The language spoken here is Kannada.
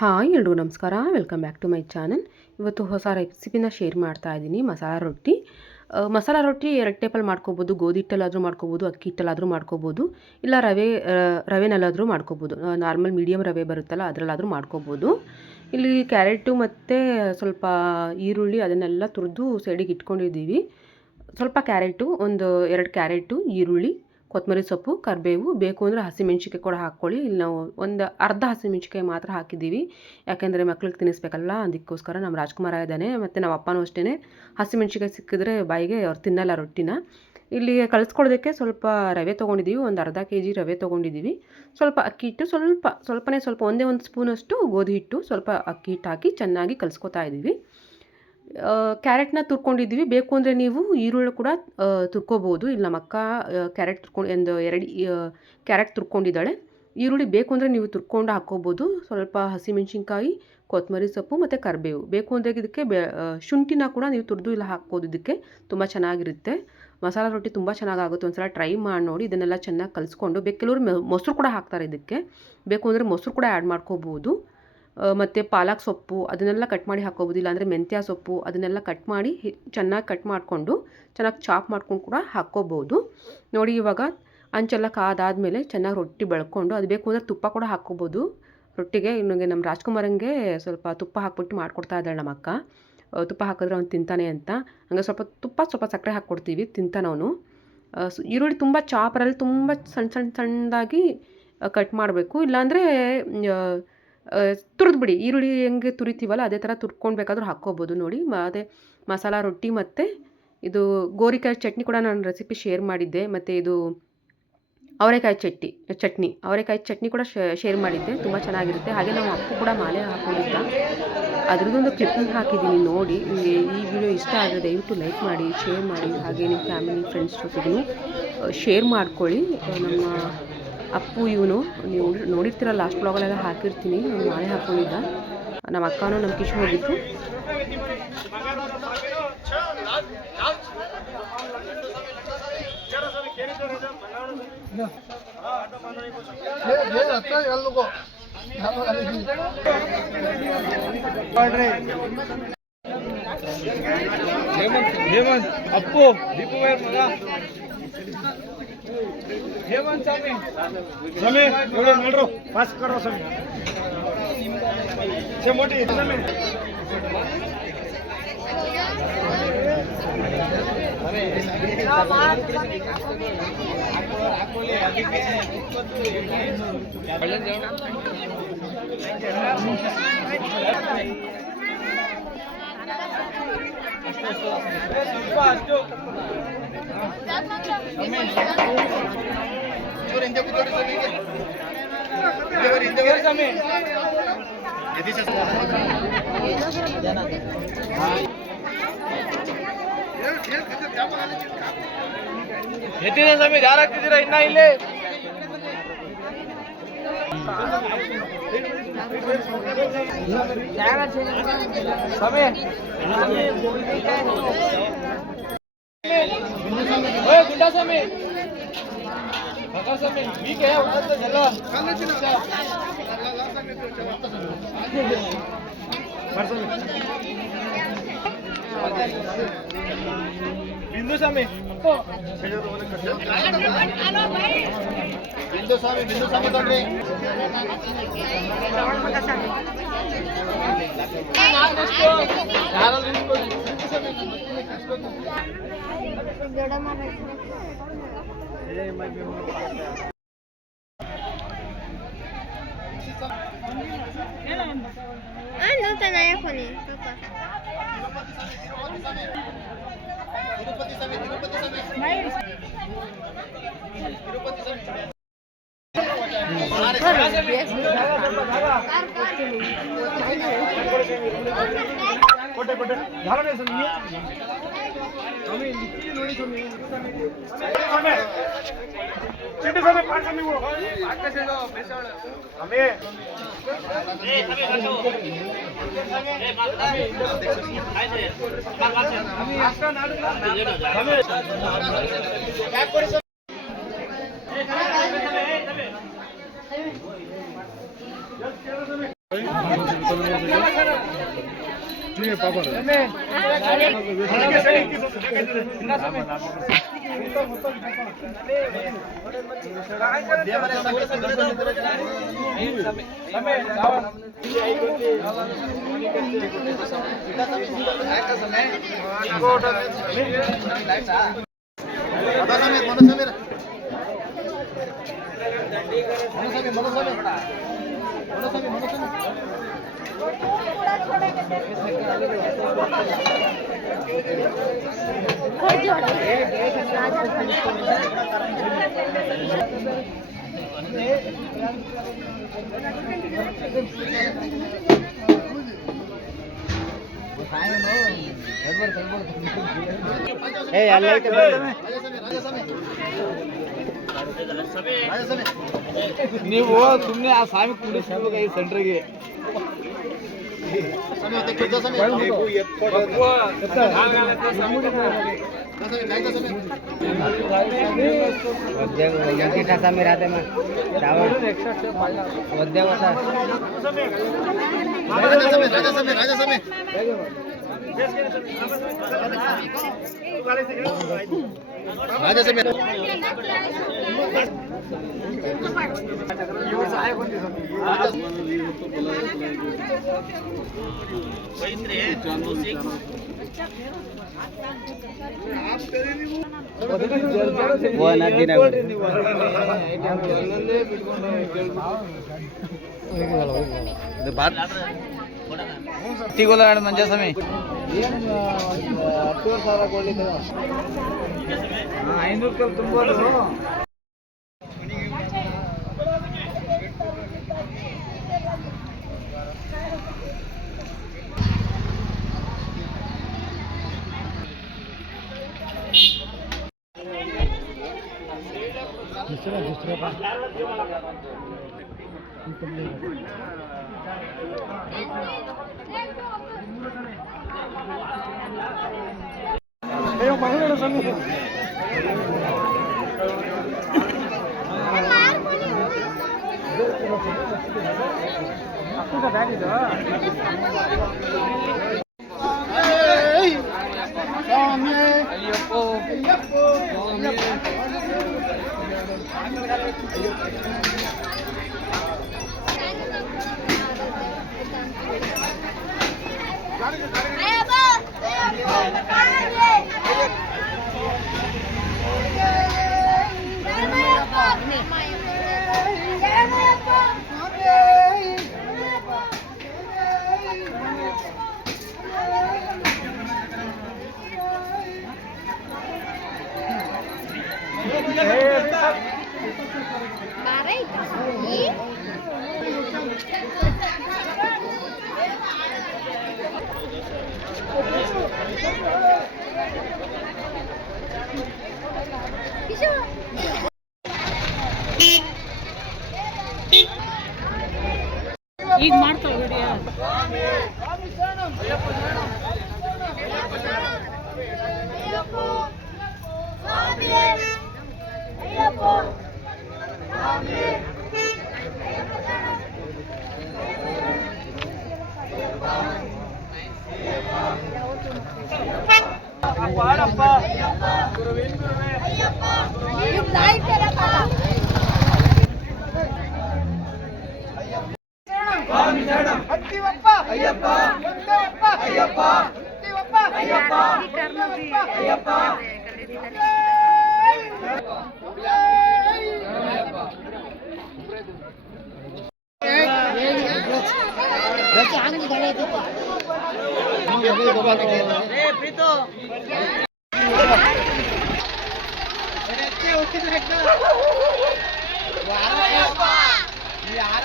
ಹಾಯ್ ಎಲ್ರಿಗೂ ನಮಸ್ಕಾರ, welcome back to my channel. ಇವತ್ತು ಹೊಸ ರೆಸಿಪಿನ ಶೇರ್ ಮಾಡ್ತಾ ಇದ್ದೀನಿ. ಮಸಾಲ ರೊಟ್ಟಿ ಎರಡು ಟೈಪಲ್ಲಿ ಮಾಡ್ಕೋಬೋದು. ಗೋಧಿ ಹಿಟ್ಟಲ್ಲಾದರೂ ಮಾಡ್ಕೋಬೋದು, ಅಕ್ಕಿ ಹಿಟ್ಟಲ್ಲಾದರೂ ಮಾಡ್ಕೋಬೋದು, ಇಲ್ಲ ರವೆನಲ್ಲಾದರೂ ಮಾಡ್ಕೋಬೋದು. ನಾರ್ಮಲ್ ಮೀಡಿಯಮ್ ರವೆ ಬರುತ್ತಲ್ಲ ಅದರಲ್ಲಾದರೂ ಮಾಡ್ಕೋಬೋದು. ಇಲ್ಲಿ ಕ್ಯಾರೆಟು ಮತ್ತು ಸ್ವಲ್ಪ ಈರುಳ್ಳಿ ಅದನ್ನೆಲ್ಲ ತುರಿದು ಸೈಡಿಗೆ ಇಟ್ಕೊಂಡಿದ್ದೀವಿ. ಸ್ವಲ್ಪ ಕ್ಯಾರೆಟು, ಒಂದು 2 ಕ್ಯಾರೆಟು, ಈರುಳ್ಳಿ, ಕೊತ್ತಂಬರಿ ಸೊಪ್ಪು, ಕರಿಬೇವು, ಬೇಕು ಅಂದರೆ ಹಸಿಮೆಣ್ಸಿಕಾಯಿ ಕೂಡ ಹಾಕ್ಕೊಳ್ಳಿ. ಇಲ್ಲಿ ನಾವು ಒಂದು ಅರ್ಧ ಹಸಿಮೆಣ್ಸಿಕಾಯಿ ಮಾತ್ರ ಹಾಕಿದ್ದೀವಿ, ಯಾಕೆಂದರೆ ಮಕ್ಳಿಗೆ ತಿನ್ನಿಸ್ಬೇಕಲ್ಲ, ಅದಕ್ಕೋಸ್ಕರ. ನಮ್ಮ ರಾಜ್ಕುಮಾರ ಇದ್ದಾನೆ ಮತ್ತು ನಮ್ಮ ಅಪ್ಪನೂ ಅಷ್ಟೇ. ಹಸಿಮೆಣ್ಸಿಕಾಯಿ ಸಿಕ್ಕಿದ್ರೆ ಬಾಯಿಗೆ ಅವ್ರು ತಿನ್ನಲ್ಲ ರೊಟ್ಟಿನ. ಇಲ್ಲಿ ಕಲಿಸ್ಕೊಳ್ಳೋದಕ್ಕೆ ಸ್ವಲ್ಪ ರವೆ ತೊಗೊಂಡಿದ್ದೀವಿ, ಒಂದು ಅರ್ಧ kg ರವೆ ತೊಗೊಂಡಿದ್ದೀವಿ. ಸ್ವಲ್ಪ ಅಕ್ಕಿ ಹಿಟ್ಟು, ಸ್ವಲ್ಪ ಒಂದೇ ಒಂದು ಸ್ಪೂನಷ್ಟು ಗೋಧಿ ಹಿಟ್ಟು, ಸ್ವಲ್ಪ ಅಕ್ಕಿ ಹಿಟ್ಟು ಹಾಕಿ ಚೆನ್ನಾಗಿ ಕಲಿಸ್ಕೊತಾ ಇದ್ದೀವಿ. ಕ್ಯಾರೆಟ್ನ ತುರ್ಕೊಂಡಿದ್ದೀವಿ. ಬೇಕು ಅಂದರೆ ನೀವು ಈರುಳ್ಳಿ ಕೂಡ ತುರ್ಕೋಬೋದು. ಇಲ್ಲಿ ನಮ್ಮ ಅಕ್ಕ ಕ್ಯಾರೆಟ್ ಒಂದು 2 ಕ್ಯಾರೆಟ್ ತುರ್ಕೊಂಡಿದ್ದಾಳೆ. ಈರುಳ್ಳಿ ಬೇಕು ಅಂದರೆ ನೀವು ತುರ್ಕೊಂಡು ಹಾಕ್ಕೋಬೋದು. ಸ್ವಲ್ಪ ಹಸಿಮೆಣ್ಸಿನ್ಕಾಯಿ, ಕೊತ್ತಂಬರಿ ಸೊಪ್ಪು ಮತ್ತು ಕರಿಬೇವು. ಬೇಕು ಅಂದರೆ ಇದಕ್ಕೆ ಶುಂಠಿನ ಕೂಡ ನೀವು ತುರಿದು ಇಲ್ಲ ಹಾಕ್ಬೋದು. ಇದಕ್ಕೆ ತುಂಬ ಚೆನ್ನಾಗಿರುತ್ತೆ. ಮಸಾಲ ರೊಟ್ಟಿ ತುಂಬ ಚೆನ್ನಾಗಾಗುತ್ತೆ. ಒಂದು ಸಲ ಟ್ರೈ ಮಾಡಿ ನೋಡಿ. ಇದನ್ನೆಲ್ಲ ಚೆನ್ನಾಗಿ ಕಲಿಸ್ಕೊಂಡು, ಕೆಲವರು ಮೊಸರು ಕೂಡ ಹಾಕ್ತಾರೆ ಇದಕ್ಕೆ. ಬೇಕು ಅಂದರೆ ಮೊಸರು ಕೂಡ ಆ್ಯಡ್ ಮಾಡ್ಕೋಬೋದು. ಮತ್ತು ಪಾಲಕ್ ಸೊಪ್ಪು ಅದನ್ನೆಲ್ಲ ಕಟ್ ಮಾಡಿ ಹಾಕ್ಕೋಬೋದು. ಇಲ್ಲಾಂದರೆ ಮೆಂತ್ಯ ಸೊಪ್ಪು ಅದನ್ನೆಲ್ಲ ಕಟ್ ಮಾಡಿ ಚೆನ್ನಾಗಿ ಕಟ್ ಮಾಡಿಕೊಂಡು ಚೆನ್ನಾಗಿ ಚಾಪ್ ಮಾಡ್ಕೊಂಡು ಕೂಡ ಹಾಕ್ಕೋಬೋದು. ನೋಡಿ, ಇವಾಗ ಅಂಚೆಲ್ಲ ಕಾದಾದಮೇಲೆ ಚೆನ್ನಾಗಿ ರೊಟ್ಟಿ ಬೆಳ್ಕೊಂಡು, ಅದು ಬೇಕು ಅಂದರೆ ತುಪ್ಪ ಕೂಡ ಹಾಕ್ಕೋಬೋದು ರೊಟ್ಟಿಗೆ. ಇನ್ನೊಂದು ನಮ್ಮ ರಾಜ್ಕುಮಾರಂಗೆ ಸ್ವಲ್ಪ ತುಪ್ಪ ಹಾಕ್ಬಿಟ್ಟು ಮಾಡಿಕೊಡ್ತಾ ಇದ್ದಾಳೆ ನಮ್ಮ ಅಕ್ಕ. ತುಪ್ಪ ಹಾಕಿದ್ರೆ ಅವ್ನು ತಿಂತಾನೆ ಅಂತ. ಹಂಗೆ ಸ್ವಲ್ಪ ಸಕ್ಕರೆ ಹಾಕ್ಕೊಡ್ತೀವಿ, ತಿಂತಾನವನು. ಈರುಳ್ಳಿ ತುಂಬ ಚಾಪರಲ್ಲಿ ತುಂಬ ಸಣ್ಣದಾಗಿ ಕಟ್ ಮಾಡಬೇಕು. ಇಲ್ಲಾಂದರೆ ತುರಿದ್ಬಿಡಿ. ಈರುಳ್ಳಿ ಹೆಂಗೆ ತುರಿತೀವಲ್ಲ ಅದೇ ಥರ ತುರ್ಕೊಳ್ಬೇಕಾದ್ರೂ ಹಾಕ್ಕೋಬೋದು. ನೋಡಿ, ಅದೇ ಮಸಾಲ ರೊಟ್ಟಿ ಮತ್ತು ಇದು ಗೋರಿಕಾಯಿ ಚಟ್ನಿ ಕೂಡ ನಾನು ರೆಸಿಪಿ ಶೇರ್ ಮಾಡಿದ್ದೆ. ಮತ್ತು ಇದು ಅವರೆಕಾಯಿ ಚಟ್ನಿ ಕೂಡ ಶೇರ್ ಮಾಡಿದ್ದೆ. ತುಂಬ ಚೆನ್ನಾಗಿರುತ್ತೆ. ಹಾಗೆ ನಾವು ಅಪ್ಪು ಕೂಡ ಮಾಲೆ ಹಾಕ್ಕೊಂಡಿದ್ದ, ಅದ್ರದ್ದೊಂದು ಕ್ಲಿಪ್ಪಿಂಗ್ ಹಾಕಿದ್ದೀನಿ ನೋಡಿ. ನಿಮಗೆ ಈ ವಿಡಿಯೋ ಇಷ್ಟ ಆದರೆ ದಯವಿಟ್ಟು ಲೈಕ್ ಮಾಡಿ, ಶೇರ್ ಮಾಡಿ, ಹಾಗೆ ನಿಮ್ಮ ಫ್ಯಾಮಿಲಿ ಫ್ರೆಂಡ್ಸ್ ಜೊತೆಗೂ ಶೇರ್ ಮಾಡ್ಕೊಳ್ಳಿ. ನಮ್ಮ ಅಪ್ಪು ಇವನು ನೀವು ನೋಡಿರ್ತೀರ, ಲಾಸ್ಟ್ ಬ್ಲಾಗಲ್ಲೆಲ್ಲ ಹಾಕಿರ್ತೀನಿ. ನಾನು ಮಾಲೆ ಹಾಕ್ಕೊಂಡಿದ್ದ. ನಮ್ಮ ಅಕ್ಕನೂ ನಮ್ಮ ಕಿಶು ಹೋಗಿತ್ತು. ಅಪ್ಪು ದೀಪು ಮಗ ಹೇಮಂತ್ ಸ್ವಾಮಿ ನೋಡ್ರು ಪಾಸ್ ಕರೋ ಸ್ವಾಮಿ ಛೇ ಮೋಟಿ ಸ್ವಾಮಿ ಅಷ್ಟು ಎತ್ತಿದೆ ಸ್ವಾಮಿ, ಯಾರು ಹಾಕ್ತಿದ್ದೀರಾ ಇನ್ನ ಇಲ್ಲಿ? ಸ್ವಾಮಿ ಗುಡ್ಡ ಸ್ವಾಮಿ ಸ್ವಾಮಿ ಹೀಗೆ ಬಿಂದು ಸ್ವಾಮಿ ತೊಂದ್ರಿ no te nada con él, papá. ನೀವು ಸುಮ್ಮನೆ ಆ ಸ್ವಾಮಿ ಕುಡಿಸ್ಬೇಕು ಈ ಸೆಂಟ್ರಿಗೆ ಮಂಜ ಸ್ವಾಮಿ 500 ತುಂಬೋದು. ಈಗ ಮಾಡ್ತಾವ ವಿಡಿಯೋ. ಯಾರ